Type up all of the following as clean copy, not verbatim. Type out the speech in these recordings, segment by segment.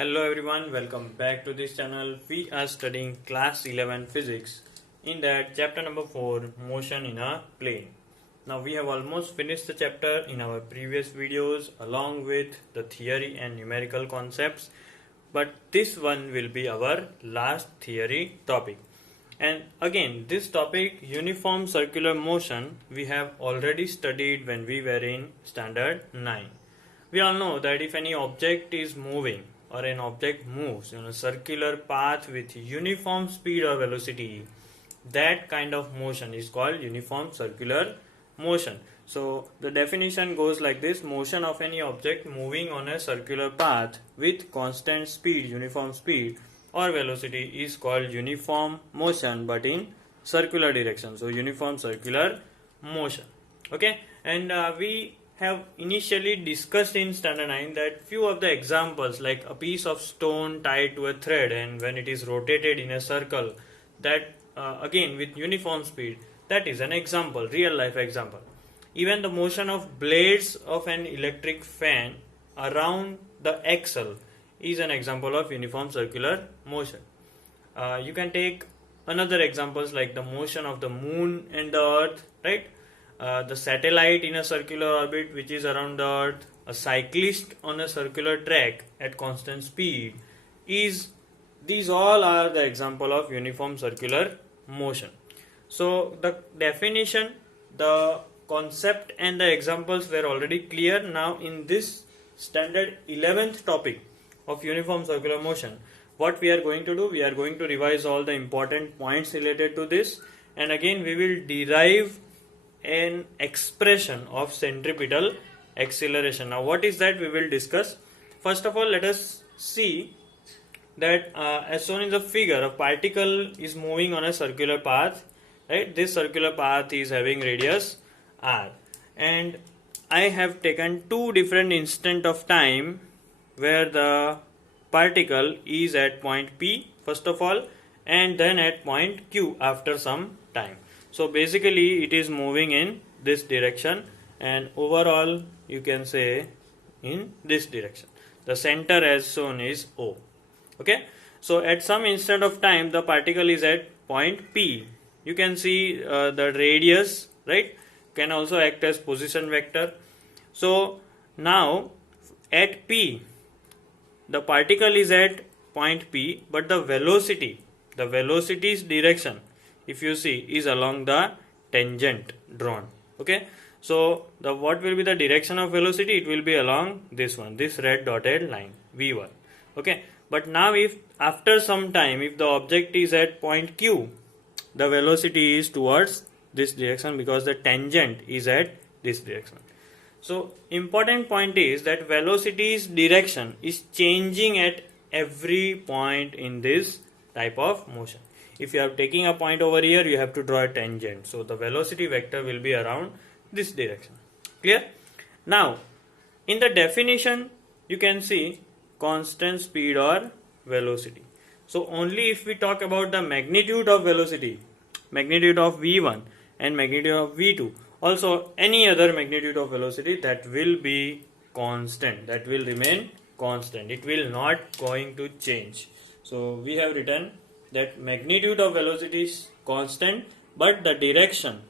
Hello everyone, welcome back to this channel. We are studying class 11 physics. In that chapter number 4, motion in a plane. Now we have almost finished the chapter in our previous videos along with the theory and numerical concepts. But this one will be our last theory topic. And again, this topic, uniform circular motion, we have already studied when we were in standard 9. We all know that if any object is moving or an object moves in a circular path with uniform speed or velocity, that kind of motion is called uniform circular motion. So the definition goes like this: motion of any object moving on a circular path with constant speed, uniform speed or velocity is called uniform motion, but in circular direction. So uniform circular motion. Okay, and we have initially discussed in standard 9 that few of the examples, like a piece of stone tied to a thread and when it is rotated in a circle, that again with uniform speed, that is an example, real life example. Even the motion of blades of an electric fan around the axle is an example of uniform circular motion. You can take another examples like the motion of the moon and the earth, right? The satellite in a circular orbit which is around the earth, a cyclist on a circular track at constant speed, these all are the example of uniform circular motion. So the definition, the concept and the examples were already clear. Now in this standard 11th topic of uniform circular motion, what we are going to do, we are going to revise all the important points related to this, and again we will derive an expression of centripetal acceleration. Now what is that, we will discuss. First of all, let us see that as shown in the figure, a particle is moving on a circular path, right? This circular path is having radius r, and I have taken two different instant of time where the particle is at point P first of all, and then at point Q after some time. So basically it is moving in this direction, and overall you can say in this direction. The center as shown is O. Okay, so at some instant of time the particle is at point P. You can see the radius, right, can also act as position vector. So now at P the particle is at point P, but the velocity's direction, if you see, is along the tangent drawn. Okay, so what will be the direction of velocity? It will be along this one, this red dotted line, v1. Okay, but now if after some time, if the object is at point Q, the velocity is towards this direction because the tangent is at this direction. So important point is that velocity's direction is changing at every point in this type of motion. If you are taking a point over here, you have to draw a tangent. So the velocity vector will be around this direction. Clear? Now, in the definition, you can see constant speed or velocity. So only if we talk about the magnitude of velocity, magnitude of v1 and magnitude of v2, also any other magnitude of velocity, that will be constant, that will remain constant. It will not going to change. So we have written that magnitude of velocity is constant, but the direction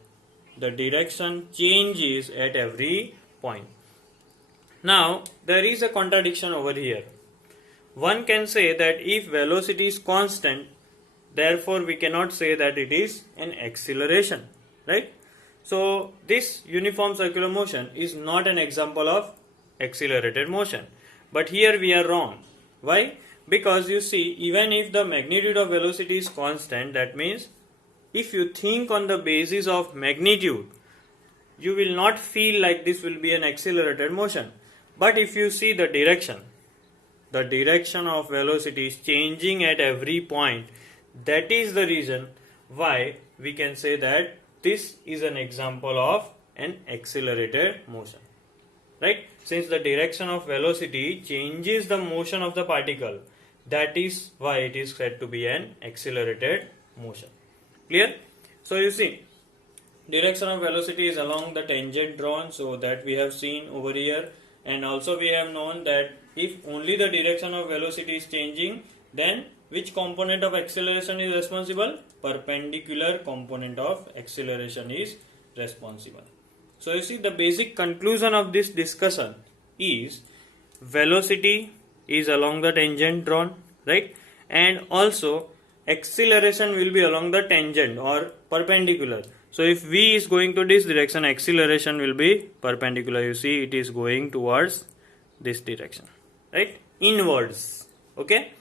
changes at every point. Now there is a contradiction over here. One can say that if velocity is constant, therefore we cannot say that it is an acceleration, right? So this uniform circular motion is not an example of accelerated motion. But here we are wrong. Why? Because you see, even if the magnitude of velocity is constant, that means if you think on the basis of magnitude, you will not feel like this will be an accelerated motion. But if you see the direction of velocity is changing at every point. That is the reason why we can say that this is an example of an accelerated motion, right? Since the direction of velocity changes the motion of the particle, that is why it is said to be an accelerated motion. Clear? So you see, direction of velocity is along the tangent drawn, so that we have seen over here, and also we have known that if only the direction of velocity is changing, then which component of acceleration is responsible? Perpendicular component of acceleration is responsible. So you see, the basic conclusion of this discussion is velocity is along the tangent drawn, right? And also acceleration will be along the tangent or perpendicular. So if v is going to this direction, acceleration will be perpendicular. You see, it is going towards this direction, right? Inwards. Okay.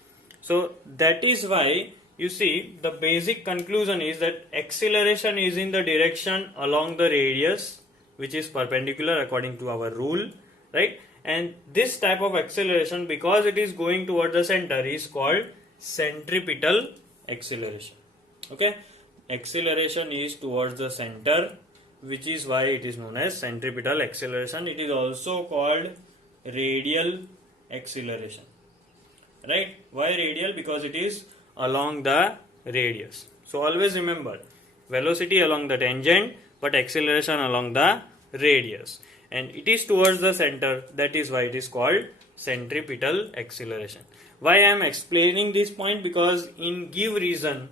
So that is why you see the basic conclusion is that acceleration is in the direction along the radius, which is perpendicular according to our rule, right? And this type of acceleration, because it is going toward the center, is called centripetal acceleration. Okay, acceleration is towards the center, which is why it is known as centripetal acceleration. It is also called radial acceleration, right? Why radial? Because it is along the radius. So always remember, velocity along the tangent, but acceleration along the radius, and it is towards the center. That is why it is called centripetal acceleration. Why I am explaining this point? Because in give reason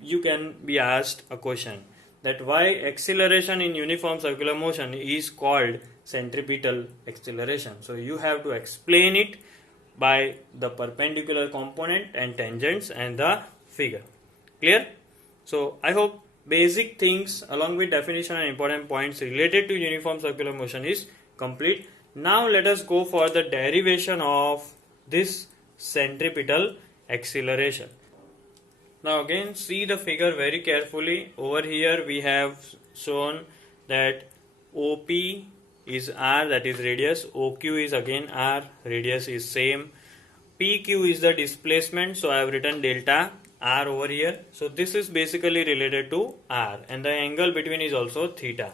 you can be asked a question that why acceleration in uniform circular motion is called centripetal acceleration. So you have to explain it by the perpendicular component and tangents and the figure. Clear? So I hope basic things along with definition and important points related to uniform circular motion is complete. Now let us go for the derivation of this centripetal acceleration. Now again, see the figure very carefully. Over here we have shown that OP is R, that is radius. OQ is again R, radius is same. PQ is the displacement, so I have written delta R over here. So this is basically related to R, and the angle between is also theta.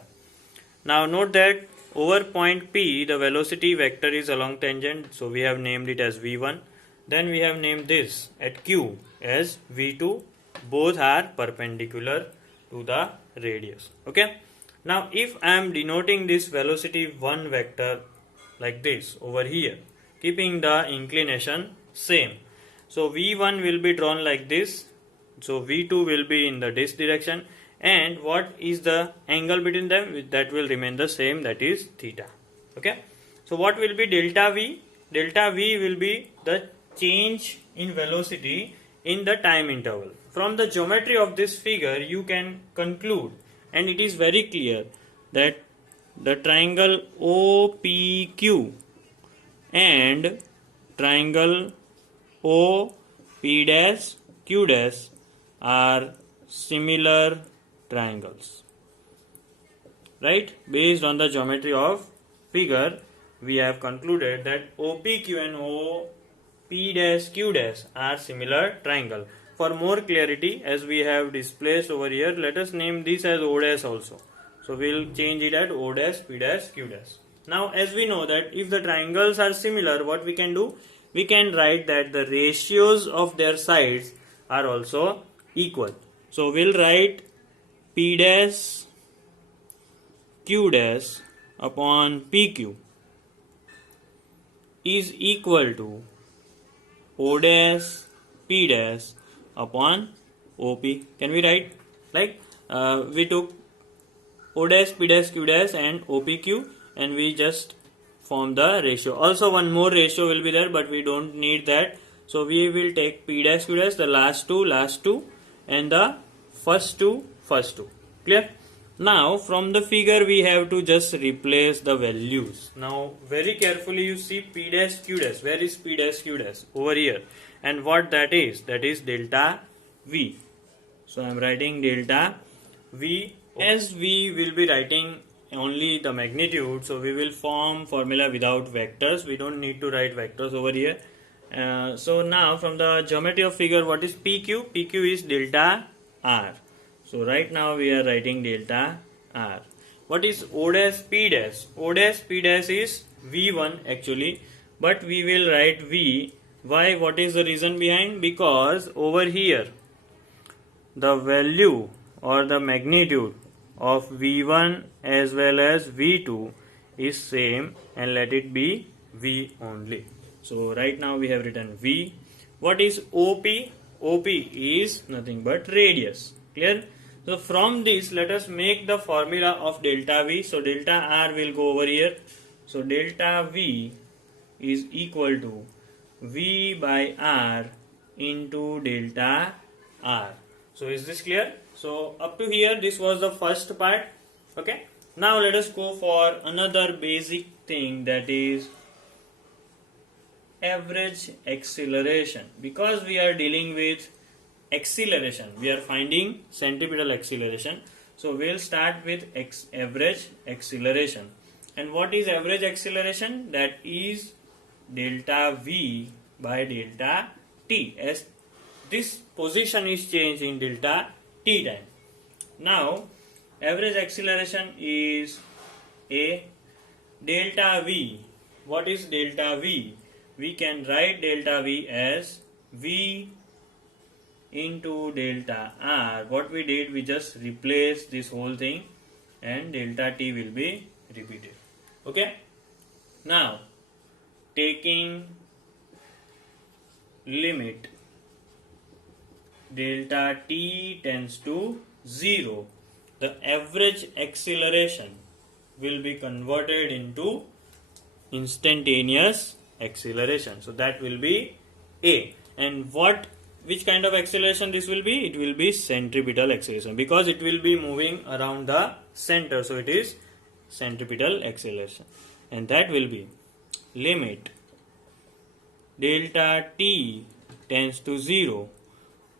Now note that over point P the velocity vector is along tangent, so we have named it as V1. Then we have named this at Q as V2. Both are perpendicular to the radius. Okay. Now if I am denoting this velocity 1 vector like this over here, keeping the inclination same. So V1 will be drawn like this. So V2 will be in this direction. And what is the angle between them? That will remain the same, that is theta. Okay. So what will be delta V? Delta V will be the change in velocity in the time interval. From the geometry of this figure you can conclude, and it is very clear, that the triangle OPQ and triangle OP'Q' are similar triangles, right? Based on the geometry of figure, we have concluded that OPQ and OP'Q' are similar triangle. For more clarity, as we have displaced over here, let us name this as O' also. So we will change it at O', P', Q'. Now as we know that if the triangles are similar, what we can do? We can write that the ratios of their sides are also equal. So we'll write P', Q' upon PQ is equal to O', P' upon OP. Can we write like we took O', P', Q' and OPQ, and we just form the ratio. Also one more ratio will be there, but we don't need that. So we will take P', Q', the last two, and the first two. Clear? Now from the figure we have to just replace the values. Now very carefully you see P', Q'. Where is P', Q'? Over here. And what that is? That is delta V. So I am writing delta V. As we will be writing only the magnitude, so we will form formula without vectors. We don't need to write vectors over here. So now from the geometry of figure, what is PQ? PQ is delta R. So right now we are writing delta R. What is O', P'? O', P' is V1 actually, but we will write V. Why? What is the reason behind? Because over here the value or the magnitude of V1 as well as V2 is same, and let it be V only. So right now we have written V. What is OP? OP is nothing but radius. Clear? So from this, let us make the formula of delta V. So delta R will go over here. So delta V is equal to V by R into delta R. So is this clear? So up to here, this was the first part. Okay. Now let us go for another basic thing, that is average acceleration. Because we are dealing with acceleration, we are finding centripetal acceleration. So we'll start with average acceleration. And what is average acceleration? That is delta V by delta T, as this position is changed in delta T time. Now average acceleration is a delta V. What is delta V? We can write delta V as V into delta R. What we did, we just replaced this whole thing and delta T will be repeated. Okay. Now taking limit delta T tends to 0, the average acceleration will be converted into instantaneous acceleration. So that will be A. And which kind of acceleration this will be? It will be centripetal acceleration, because it will be moving around the center. So it is centripetal acceleration, and that will be limit delta T tends to 0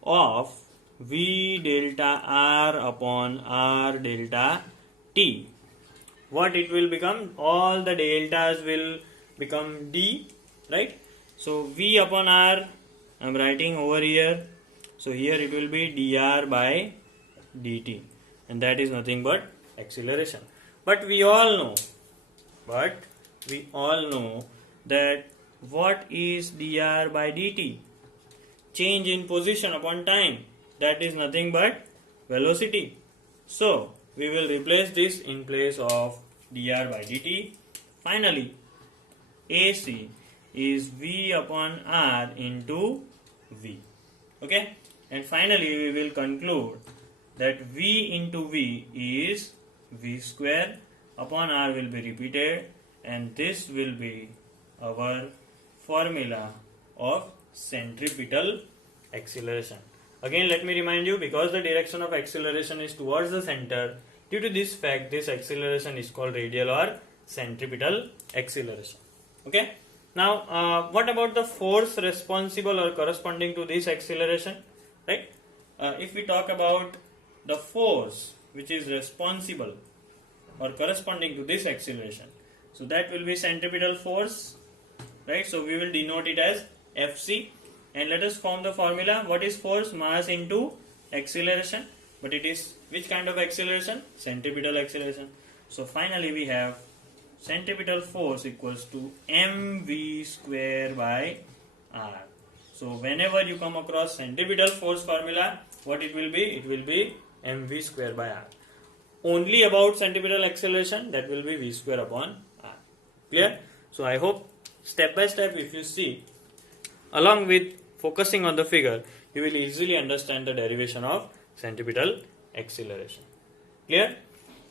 of V delta R upon R delta T. What it will become? All the deltas will become D, right? So V upon R, I am writing over here. So here it will be dr by dt, and that is nothing but acceleration. But we all know that what is dr by dt? Change in position upon time. That is nothing but velocity. So we will replace this in place of dr by dt. Finally, AC is V upon R into V. Okay? And finally we will conclude that V into V is V square upon R will be repeated, and this will be our formula of centripetal acceleration. Again, let me remind you, because the direction of acceleration is towards the center, due to this fact, this acceleration is called radial or centripetal acceleration. Okay. Now, what about the force responsible or corresponding to this acceleration? Right. If we talk about the force which is responsible or corresponding to this acceleration, so that will be centripetal force. Right. So we will denote it as Fc, and let us form the formula. What is force? Mass into acceleration. But it is which kind of acceleration? Centripetal acceleration. So finally we have centripetal force equals to mv square by r. So whenever you come across centripetal force formula, what it will be? It will be mv square by r. Only about centripetal acceleration, that will be v square upon r. Clear? So I hope step by step, if you see, along with focusing on the figure, you will easily understand the derivation of centripetal acceleration. Clear?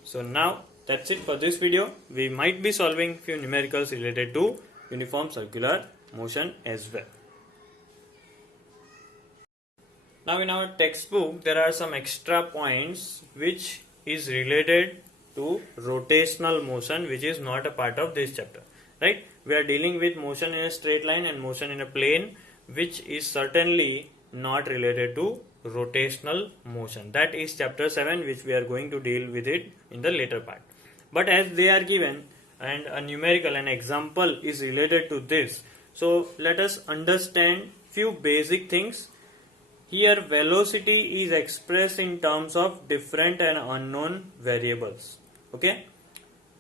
So now that's it for this video. We might be solving few numericals related to uniform circular motion as well. Now in our textbook, there are some extra points which is related to rotational motion, which is not a part of this chapter. Right? We are dealing with motion in a straight line and motion in a plane, which is certainly not related to rotational motion. That is chapter 7, which we are going to deal with it in the later part. But as they are given and a numerical, an example is related to this, so let us understand few basic things. Here velocity is expressed in terms of different and unknown variables. Okay?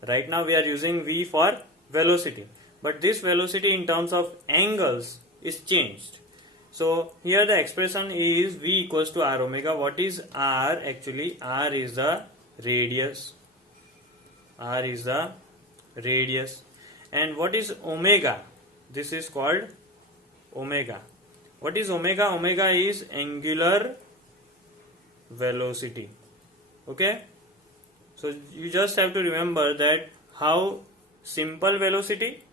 Right now we are using V for velocity, but this velocity in terms of angles is changed. So here the expression is V equals to r omega. What is r? Actually r is the radius. R is the radius. And what is omega? this is called omega. What is omega? Omega is angular velocity. Okay, so you just have to remember that how simple velocity,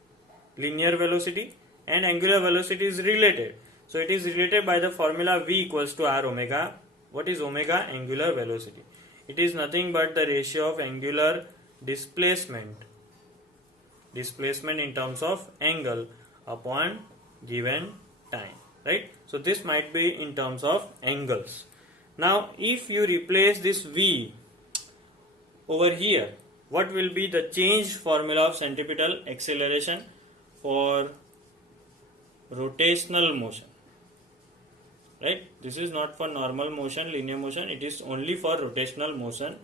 linear velocity and angular velocity is related. So it is related by the formula V equals to R omega. What is omega? Angular velocity. It is nothing but the ratio of angular displacement in terms of angle upon given time, right? So this might be in terms of angles. Now if you replace this V over here, what will be the changed formula of centripetal acceleration for rotational motion? Right, this is not for normal motion, linear motion, it is only for rotational motion,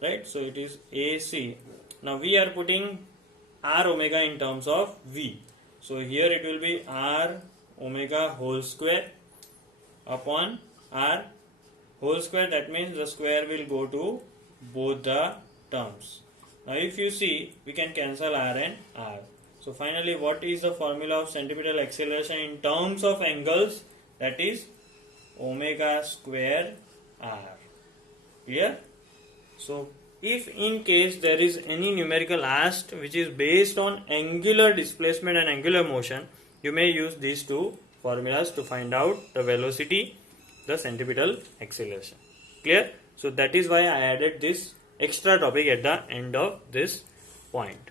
right? So it is AC. Now we are putting R omega in terms of V. So here it will be R omega whole square upon R whole square. That means the square will go to both the terms. Now if you see, we can cancel R and R. So finally, what is the formula of centripetal acceleration in terms of angles? That is omega square R. Clear? So if in case there is any numerical asked which is based on angular displacement and angular motion, you may use these two formulas to find out the velocity, the centripetal acceleration. Clear? So that is why I added this extra topic at the end of this point.